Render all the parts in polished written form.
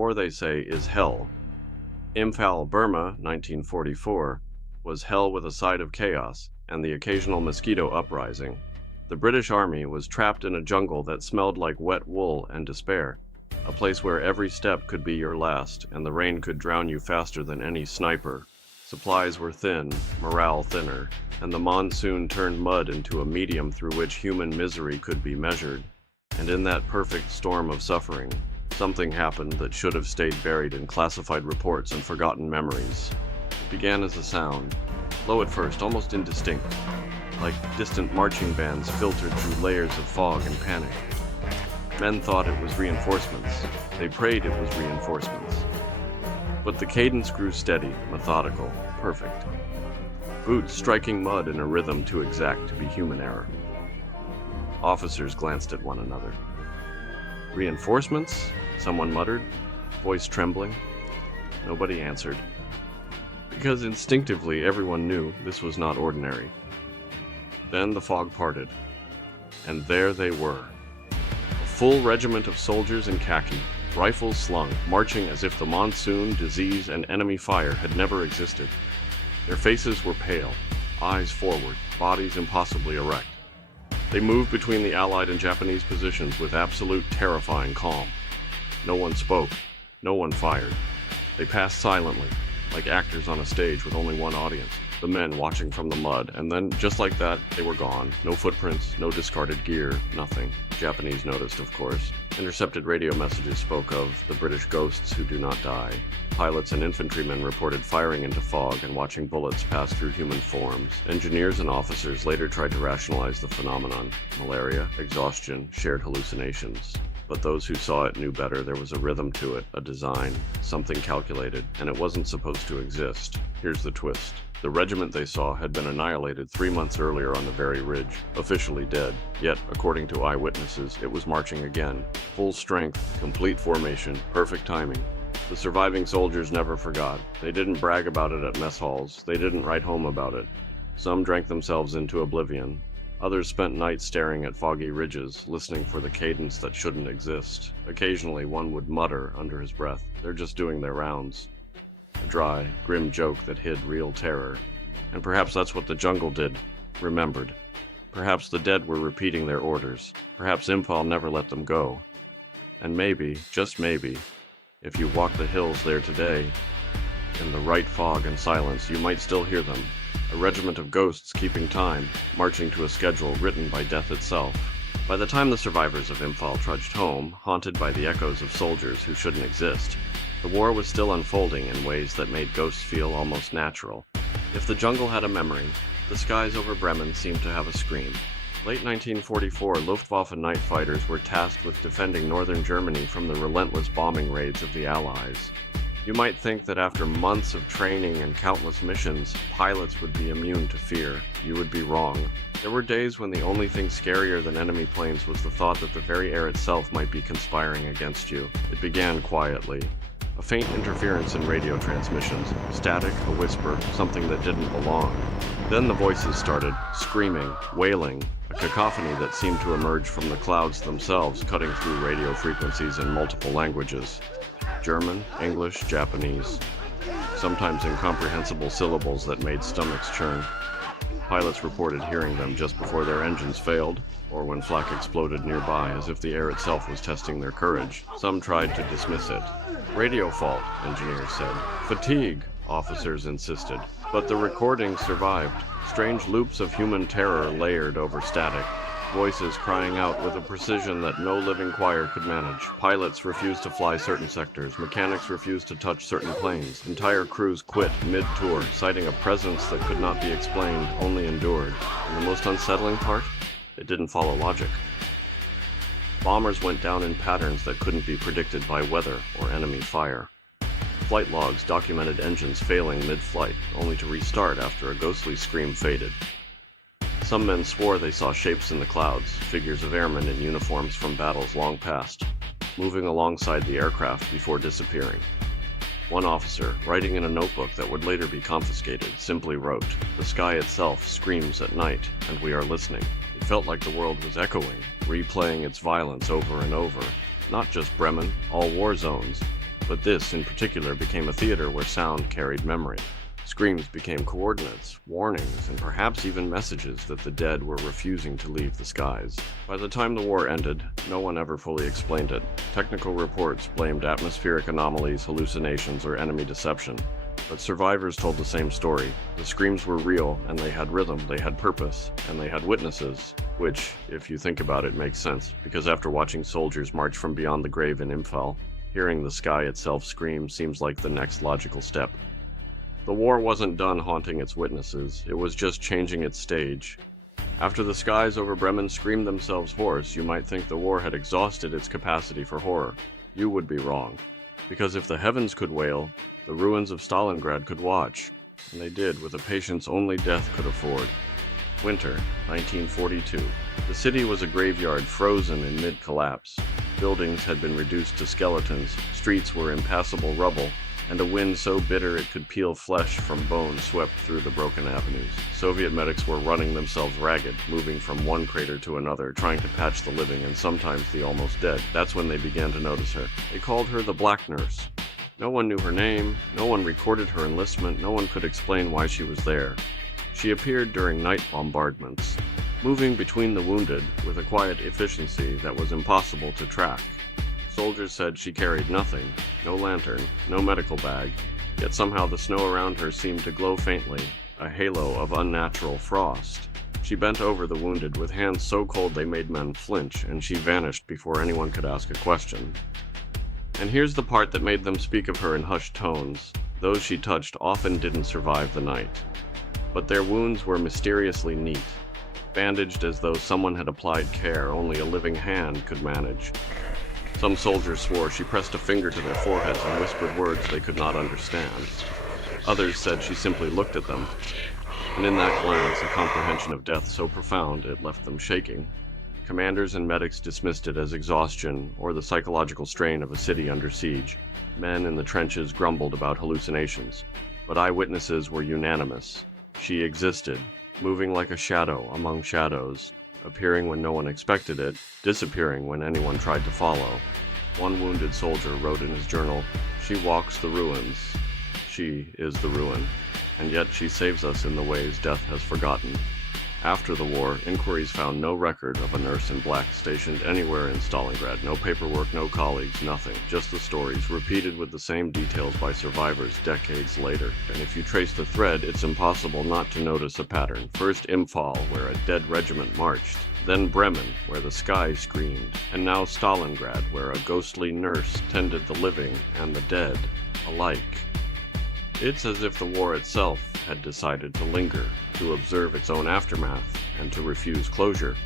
war, they say, is hell. Imphal, Burma, 1944, was hell with a side of chaos and the occasional mosquito uprising. The British Army was trapped in a jungle that smelled like wet wool and despair, a place where every step could be your last and the rain could drown you faster than any sniper. Supplies were thin, morale thinner, and the monsoon turned mud into a medium through which human misery could be measured. And in that perfect storm of suffering, something happened that should have stayed buried in classified reports and forgotten memories. It began as a sound, low at first, almost indistinct, like distant marching bands filtered through layers of fog and panic. Men thought it was reinforcements. They prayed it was reinforcements. But the cadence grew steady, methodical, perfect. Boots striking mud in a rhythm too exact to be human error. Officers glanced at one another. Reinforcements? Someone muttered, voice trembling. Nobody answered. Because instinctively everyone knew this was not ordinary. Then the fog parted, and there they were. A full regiment of soldiers in khaki, rifles slung, marching as if the monsoon, disease, and enemy fire had never existed. Their faces were pale, eyes forward, bodies impossibly erect. They moved between the Allied and Japanese positions with absolute terrifying calm. No one spoke, no one fired. They passed silently, like actors on a stage with only one audience, the men watching from the mud, and then, just like that, they were gone. No footprints, no discarded gear, nothing. The Japanese noticed, of course. Intercepted radio messages spoke of the British ghosts who do not die. Pilots and infantrymen reported firing into fog and watching bullets pass through human forms. Engineers and officers later tried to rationalize the phenomenon. Malaria, exhaustion, shared hallucinations. But those who saw it knew better. There was a rhythm to it, a design, something calculated, and it wasn't supposed to exist. Here's the twist. The regiment they saw had been annihilated 3 months earlier on the very ridge, officially dead. Yet, according to eyewitnesses, it was marching again. Full strength, complete formation, perfect timing. The surviving soldiers never forgot. They didn't brag about it at mess halls. They didn't write home about it. Some drank themselves into oblivion. Others spent nights staring at foggy ridges, listening for the cadence that shouldn't exist. Occasionally, one would mutter under his breath, "They're just doing their rounds." A dry, grim joke that hid real terror. And perhaps that's what the jungle did, remembered. Perhaps the dead were repeating their orders. Perhaps Imphal never let them go. And maybe, just maybe, if you walk the hills there today, in the right fog and silence, you might still hear them. A regiment of ghosts keeping time, marching to a schedule written by death itself. By the time the survivors of Imphal trudged home, haunted by the echoes of soldiers who shouldn't exist, the war was still unfolding in ways that made ghosts feel almost natural. If the jungle had a memory, the skies over Bremen seemed to have a scream. Late 1944, Luftwaffe night fighters were tasked with defending northern Germany from the relentless bombing raids of the Allies. You might think that after months of training and countless missions, pilots would be immune to fear. You would be wrong. There were days when the only thing scarier than enemy planes was the thought that the very air itself might be conspiring against you. It began quietly. A faint interference in radio transmissions, static, a whisper, something that didn't belong. Then the voices started, screaming, wailing, a cacophony that seemed to emerge from the clouds themselves, cutting through radio frequencies in multiple languages. German, English, Japanese. Sometimes incomprehensible syllables that made stomachs churn. Pilots reported hearing them just before their engines failed, or when flak exploded nearby, as if the air itself was testing their courage. Some tried to dismiss it. Radio fault, engineers said. Fatigue, officers insisted. But the recordings survived. Strange loops of human terror layered over static. Voices crying out with a precision that no living choir could manage. Pilots refused to fly certain sectors. Mechanics refused to touch certain planes. Entire crews quit mid-tour, citing a presence that could not be explained, only endured. And the most unsettling part? It didn't follow logic. Bombers went down in patterns that couldn't be predicted by weather or enemy fire. Flight logs documented engines failing mid-flight, only to restart after a ghostly scream faded. Some men swore they saw shapes in the clouds, figures of airmen in uniforms from battles long past, moving alongside the aircraft before disappearing. One officer, writing in a notebook that would later be confiscated, simply wrote, "The sky itself screams at night, and we are listening." It felt like the world was echoing, replaying its violence over and over. Not just Bremen, all war zones. but this in particular became a theater where sound carried memory. Screams became coordinates, warnings, and perhaps even messages that the dead were refusing to leave the skies. By the time the war ended, no one ever fully explained it. Technical reports blamed atmospheric anomalies, hallucinations, or enemy deception. But survivors told the same story. The screams were real, and they had rhythm, they had purpose, and they had witnesses. Which, if you think about it, makes sense, because after watching soldiers march from beyond the grave in Imphal, hearing the sky itself scream seems like the next logical step. The war wasn't done haunting its witnesses, it was just changing its stage. After the skies over Bremen screamed themselves hoarse, you might think the war had exhausted its capacity for horror. You would be wrong. Because if the heavens could wail, the ruins of Stalingrad could watch, and they did with a patience only death could afford. Winter, 1942. The city was a graveyard frozen in mid-collapse. Buildings had been reduced to skeletons, streets were impassable rubble, and a wind so bitter it could peel flesh from bone swept through the broken avenues. Soviet medics were running themselves ragged, moving from one crater to another, trying to patch the living and sometimes the almost dead. That's when they began to notice her. They called her the Black Nurse. No one knew her name, no one recorded her enlistment, no one could explain why she was there. She appeared during night bombardments, moving between the wounded with a quiet efficiency that was impossible to track. Soldiers said she carried nothing, no lantern, no medical bag, yet somehow the snow around her seemed to glow faintly, a halo of unnatural frost. She bent over the wounded with hands so cold they made men flinch, and she vanished before anyone could ask a question. And here's the part that made them speak of her in hushed tones. Those she touched often didn't survive the night. But their wounds were mysteriously neat, bandaged as though someone had applied care only a living hand could manage. Some soldiers swore she pressed a finger to their foreheads and whispered words they could not understand. Others said she simply looked at them, and in that glance a comprehension of death so profound it left them shaking. Commanders and medics dismissed it as exhaustion or the psychological strain of a city under siege. Men in the trenches grumbled about hallucinations, but eyewitnesses were unanimous. She existed, moving like a shadow among shadows, appearing when no one expected it, disappearing when anyone tried to follow. One wounded soldier wrote in his journal, "She walks the ruins. She is the ruin. And yet she saves us in the ways death has forgotten." After the war, inquiries found no record of a nurse in black stationed anywhere in Stalingrad. No paperwork, no colleagues, nothing. Just the stories, repeated with the same details by survivors decades later. And if you trace the thread, it's impossible not to notice a pattern. First Imphal, where a dead regiment marched. Then Bremen, where the sky screamed. And now Stalingrad, where a ghostly nurse tended the living and the dead alike. It's as if the war itself had decided to linger, to observe its own aftermath, and to refuse closure.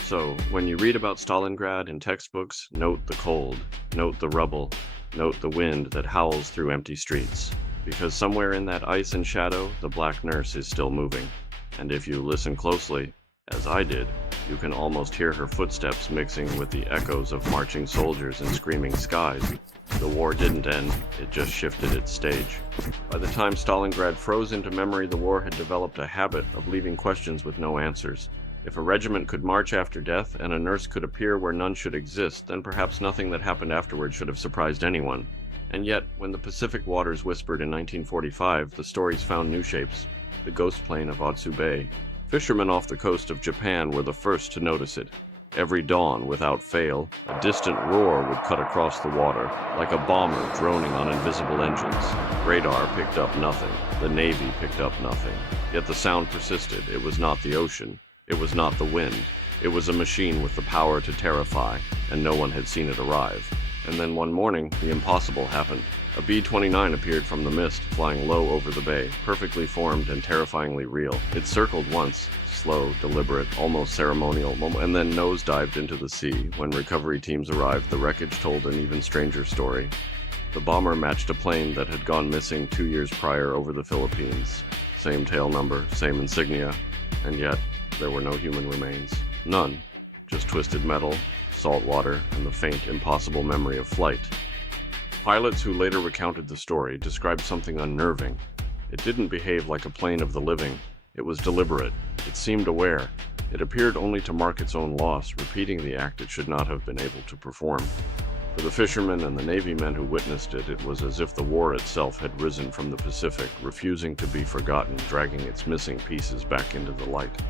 So, when you read about Stalingrad in textbooks, note the cold, note the rubble, note the wind that howls through empty streets. Because somewhere in that ice and shadow, the Black Nurse is still moving. And if you listen closely, as I did, you can almost hear her footsteps mixing with the echoes of marching soldiers and screaming skies. The war didn't end, it just shifted its stage. By the time Stalingrad froze into memory, the war had developed a habit of leaving questions with no answers. If a regiment could march after death, and a nurse could appear where none should exist, then perhaps nothing that happened afterward should have surprised anyone. And yet, when the Pacific waters whispered in 1945, the stories found new shapes. The ghost plane of Otsu Bay. Fishermen off the coast of Japan were the first to notice it. Every dawn, without fail, a distant roar would cut across the water, like a bomber droning on invisible engines. Radar picked up nothing. The Navy picked up nothing. Yet the sound persisted. It was not the ocean. It was not the wind. It was a machine with the power to terrify, and no one had seen it arrive. And then one morning, the impossible happened. A B-29 appeared from the mist, flying low over the bay, perfectly formed and terrifyingly real. It circled once, slow, deliberate, almost ceremonial, and then nosedived into the sea. When recovery teams arrived, the wreckage told an even stranger story. The bomber matched a plane that had gone missing 2 years prior over the Philippines. Same tail number, same insignia, and yet there were no human remains. None. Just twisted metal, salt water, and the faint, impossible memory of flight. Pilots who later recounted the story described something unnerving. It didn't behave like a plane of the living. It was deliberate. It seemed aware. It appeared only to mark its own loss, repeating the act it should not have been able to perform. For the fishermen and the Navy men who witnessed it, it was as if the war itself had risen from the Pacific, refusing to be forgotten, dragging its missing pieces back into the light.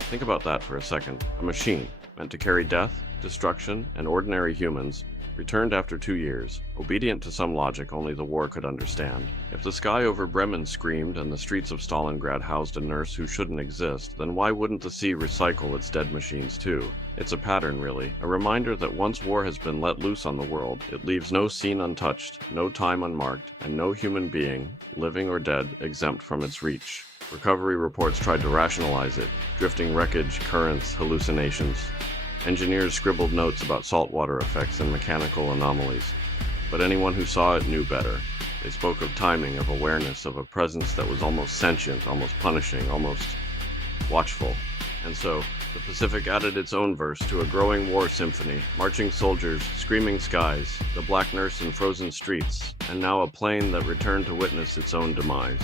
Think about that for a second. A machine, meant to carry death, destruction, and ordinary humans, returned after 2 years, obedient to some logic only the war could understand. If the sky over Bremen screamed and the streets of Stalingrad housed a nurse who shouldn't exist, then why wouldn't the sea recycle its dead machines too? It's a pattern, really, a reminder that once war has been let loose on the world, it leaves no scene untouched, no time unmarked, and no human being, living or dead, exempt from its reach. Recovery reports tried to rationalize it, drifting wreckage, currents, hallucinations. Engineers scribbled notes about saltwater effects and mechanical anomalies, but anyone who saw it knew better. They spoke of timing, of awareness, of a presence that was almost sentient, almost punishing, almost watchful. And so, the Pacific added its own verse to a growing war symphony, marching soldiers, screaming skies, the black nurse in frozen streets, and now a plane that returned to witness its own demise.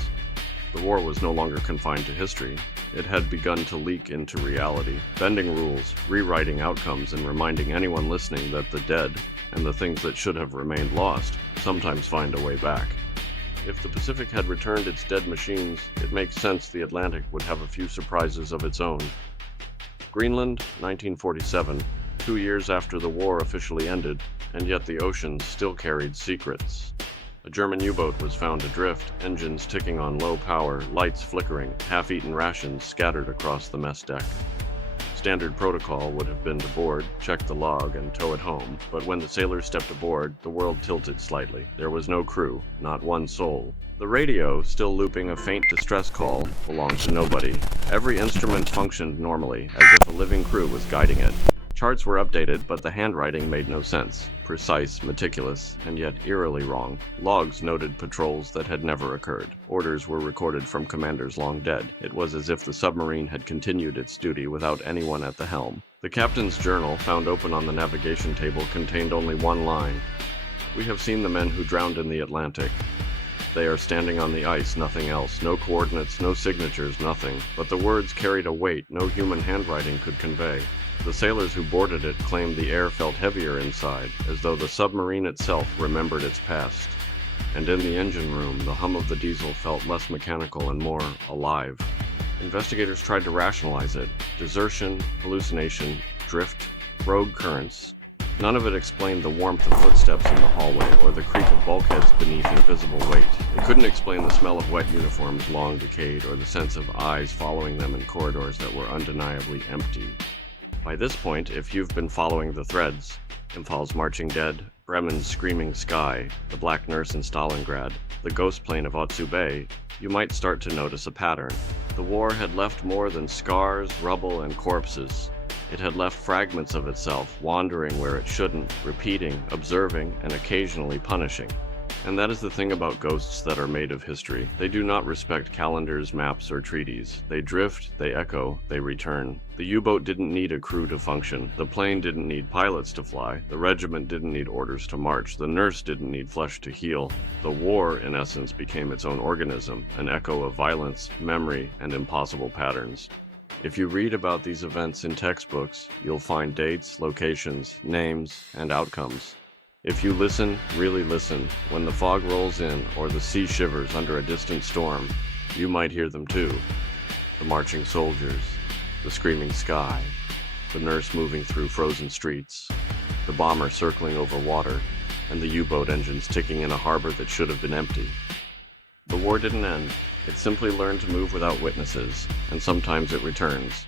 The war was no longer confined to history. It had begun to leak into reality, bending rules, rewriting outcomes, and reminding anyone listening that the dead, and the things that should have remained lost, sometimes find a way back. If the Pacific had returned its dead machines, it makes sense the Atlantic would have a few surprises of its own. Greenland, 1947, 2 years after the war officially ended, and yet the oceans still carried secrets. A German U-boat was found adrift, engines ticking on low power, lights flickering, half-eaten rations scattered across the mess deck. Standard protocol would have been to board, check the log, and tow it home, but when the sailors stepped aboard, the world tilted slightly. There was no crew, not one soul. The radio, still looping a faint distress call, belonged to nobody. Every instrument functioned normally, as if a living crew was guiding it. Charts were updated, but the handwriting made no sense. Precise, meticulous, and yet eerily wrong. Logs noted patrols that had never occurred. Orders were recorded from commanders long dead. It was as if the submarine had continued its duty without anyone at the helm. The captain's journal, found open on the navigation table, contained only one line. "We have seen the men who drowned in the Atlantic. They are standing on the ice, nothing else. No coordinates, no signatures, nothing. But the words carried a weight no human handwriting could convey. The sailors who boarded it claimed the air felt heavier inside, as though the submarine itself remembered its past. And in the engine room, the hum of the diesel felt less mechanical and more alive." Investigators tried to rationalize it. Desertion, hallucination, drift, rogue currents. None of it explained the warmth of footsteps in the hallway or the creak of bulkheads beneath invisible weight. It couldn't explain the smell of wet uniforms long decayed or the sense of eyes following them in corridors that were undeniably empty. By this point, if you've been following the threads, Imphal's marching dead, Bremen's screaming sky, the black nurse in Stalingrad, the ghost plane of Otsu Bay, you might start to notice a pattern. The war had left more than scars, rubble, and corpses. It had left fragments of itself, wandering where it shouldn't, repeating, observing, and occasionally punishing. And that is the thing about ghosts that are made of history. They do not respect calendars, maps, or treaties. They drift, they echo, they return. The U-boat didn't need a crew to function. The plane didn't need pilots to fly. The regiment didn't need orders to march. The nurse didn't need flesh to heal. The war, in essence, became its own organism, an echo of violence, memory, and impossible patterns. If you read about these events in textbooks, you'll find dates, locations, names, and outcomes. If you listen, really listen, when the fog rolls in or the sea shivers under a distant storm, you might hear them too. The marching soldiers, the screaming sky, the nurse moving through frozen streets, the bomber circling over water, and the U-boat engines ticking in a harbor that should have been empty. The war didn't end. It simply learned to move without witnesses, and sometimes it returns.